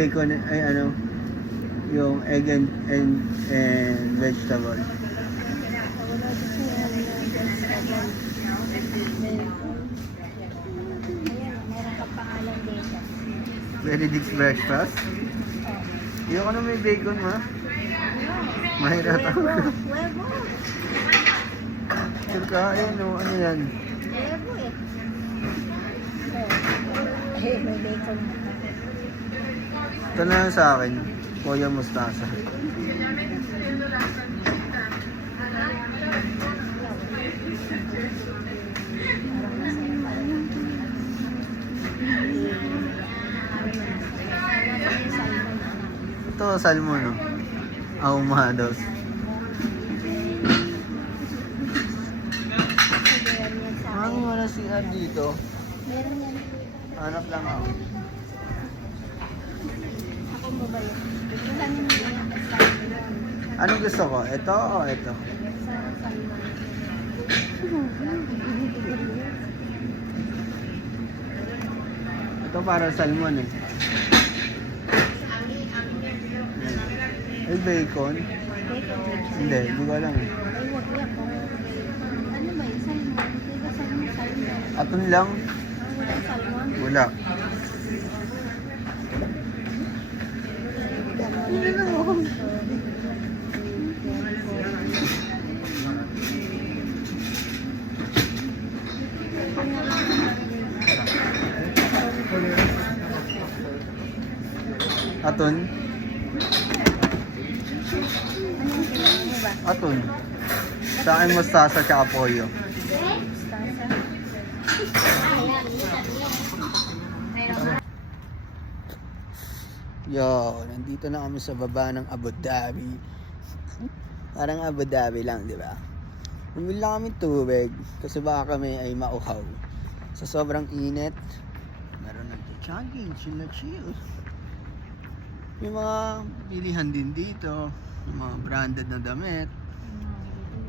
Bacon ay ano, yung egg and vegetable. Wala kasi ano na vegetable. Meron ka pangalan dito. Benedict's breakfast. Yung ano may bacon ma? Mahirap ako. Huevo. Sure ka? Ayun no, ano yan? Huevo eh. May bacon. Ito na lang sa akin. Kuya Mustasa. Ito, salmon no? Ahumados. Ano wala si Ad dito? Meron yan. Hanap lang ako. Ako mo ba yun? Ito lang yung Anong gusto ko? Ito o ito? Ito para salmon eh. Ay, bacon? Hindi, hindi ko alam eh. Ay, wag yan. Ano ba yun? Salmon? Hindi ba salmon? Aton lang? Wala salmon? Wala. Aton? Aton. Sa akin mustasa tsaka pollo. Yo, nandito na kami sa baba ng Abu Dhabi. Parang Abu Dhabi lang, di ba? Bumili lang kami tubig kasi baka kami ay mauhaw. Sa sobrang init, meron nagja-jogging, chill na chill. May mga bilihan din dito, yung mga branded na damit.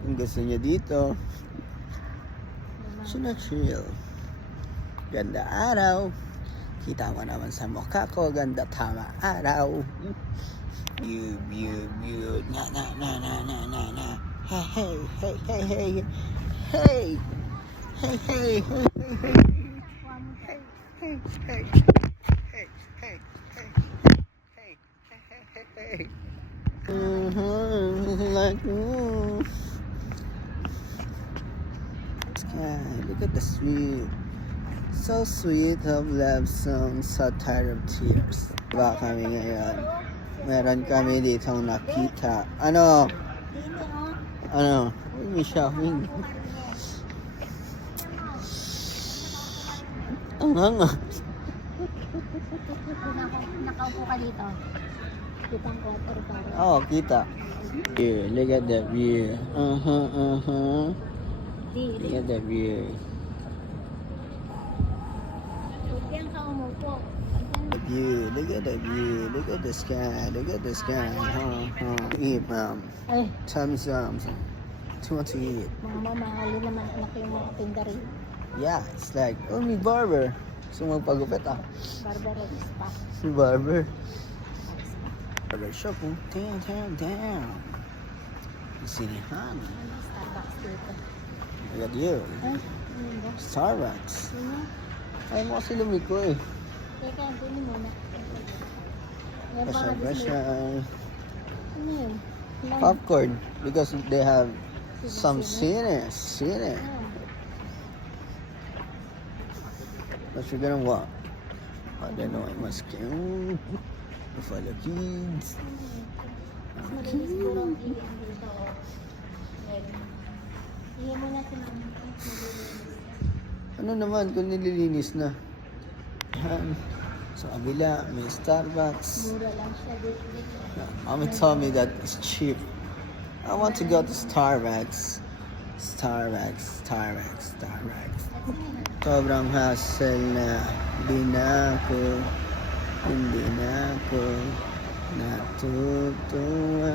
Kung gusto niya dito, chill na chill. Ganda araw. Kita mo naman sa mukha ko, ganda tama araw. You, na na na na na na na. Hey, hey, hey, hey, hey, hey, hey, hey, hey, hey, hey, hey, hey, hey, hey, hey, like, sky, look at the sweet. So sweet of love song, so tired of tears. Diba kami ngayon? Meron kami ditong nakita. Ano? Ano? May shopping. Ang hanga. Nakaupo ka dito. Kitang quarter para. Oo, kita. Here, look at that view. Look at that view. Diyan ka umupo. View, look at the view, look at the sky, look at the sky. Eat, Ay, thumbs up. Too much to eat. mga mamahali naman anak yung mga tinda rin. Yeah, it's like, oh, may barber. Gusto magpagupit ah. Barbaros pa. Si barber. Barber shop, oh. Damn. Sinihan. Starbucks dito. Look at you. Ay, ano ba? Starbucks. Ano? Ay mo kasi lumiko eh. Teka, kunin muna. Yan pa nga Pressure. Ano yun? Popcorn. Because they have some scenes. Ah, What you gonna want? I don't know, I must go. For the kids. mas malinis siguro ang iyan dito. Iyan mo natin ang Ano naman kung nililinis na? Yan. Sa kabila, may Starbucks. mura lang siya dito. Mommy told me that it's cheap. I want to go to Starbucks. Starbucks. Sobrang hassle na hindi na ako natutuwa.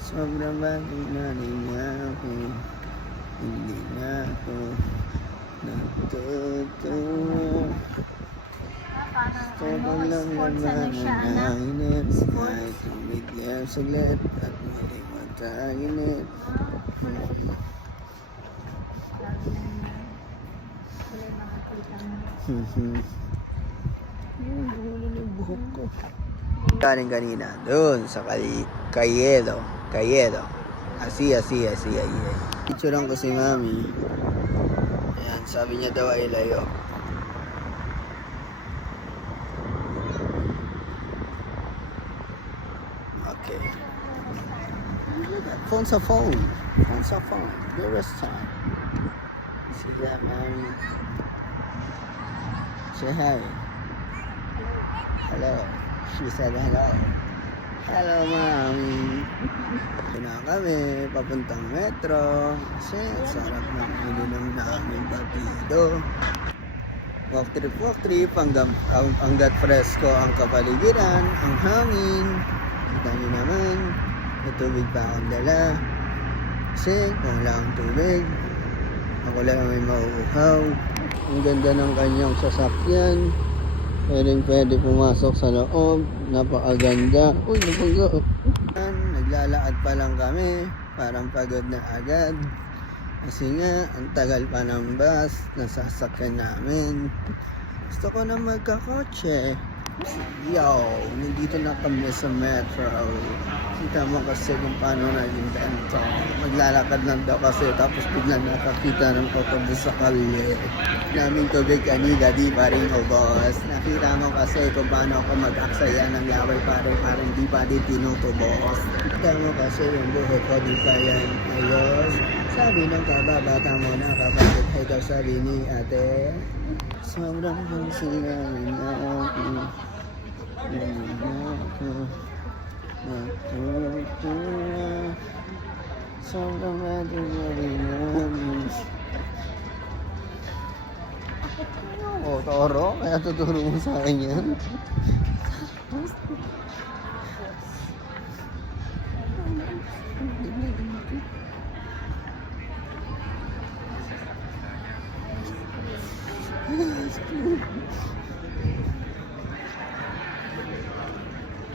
Sobrang bagay na rin ako, hindi na ako natutuwa. Sobrang lang sports, naman ano siya, ang anak? init. Sports. Kahit tumigil saglit at may mataginit. Wala makakita mo. Gulo ng buhok ko. Galing kanina, doon sa Cayelo. Asiya. Picturean ko si Mami. Ayan, sabi niya daw ay layo. Okay. Phone's a phone. There is time. See that, Mami? Say hi. Hello. She said hello. Hello, Mami. Ito na kami, papuntang metro. Kasi sarap ng ininom namin batido. Walk trip, hanggat presko ang kapaligiran, ang hangin. Kita niyo naman, may tubig pa akong dala. Kasi kung wala akong tubig, ako lang may mauuhaw. Ang ganda ng kanyang sasakyan. Pwede pumasok sa loob. Napakaganda. Uy, napagod. Naglalakad pa lang kami. Parang pagod na agad. Kasi nga, ang tagal pa ng bus na sasakyan namin. Gusto ko na magkakotse. Yo, nandito na kami sa metro. Kita mo kasi kung paano naging ganito. Maglalakad lang daw kasi tapos biglang nakakita ng autobus sa kalye. Naming tubig kanina, di pa rin ubos. Nakita mo kasi kung paano ako mag-aksaya ng laway parang di pa din tinutubos. Kita mo kasi yung buhok ko di pa yan ayos. Sabi ng kababata mo na kapatid, ay daw sabi ni ate. Sobrang bang singamin na ako. Sobrang matuloy namin. O, toro? Kaya tuturo mo sa akin yan?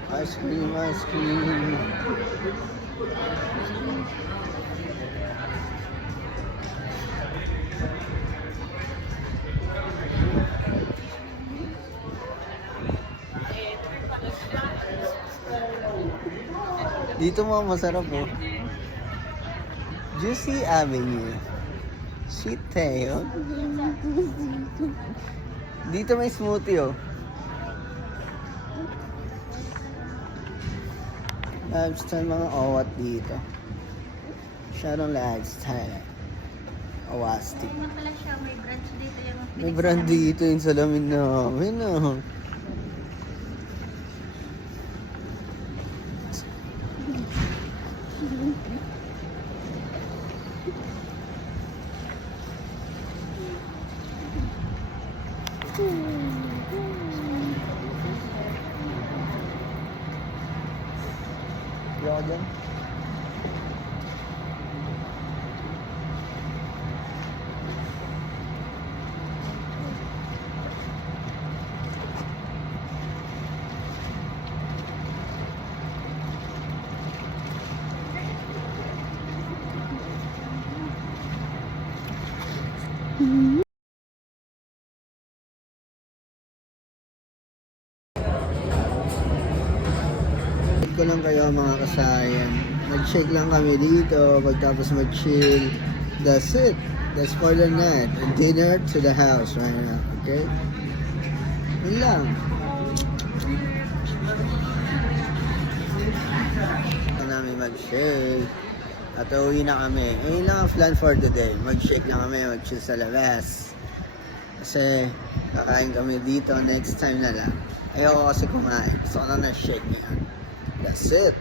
Ice cream. Dito mo masarap oh. Juicy Avenue. Sweet tayo. Dito may smoothie oh. Lifestyle mga awat dito. Masyadong lifestyle. Awastik. Ano pala siya, may branch dito yung May brand dito yung salamin namin ah. Ako dyan. Ko lang kayo mga kasayan. Mag-shake lang kami dito. Pagtapos mag-chill. That's it. That's for the night. And dinner to the house right now. Okay? Yun lang. Ito namin mag-shake. At uwi na kami. Ayun lang ang plan for today. Mag-shake lang kami. Mag-chill sa labas. Kasi kakain kami dito next time na lang. Ayoko kasi kumain. Gusto ko na na-shake ngayon. That's it.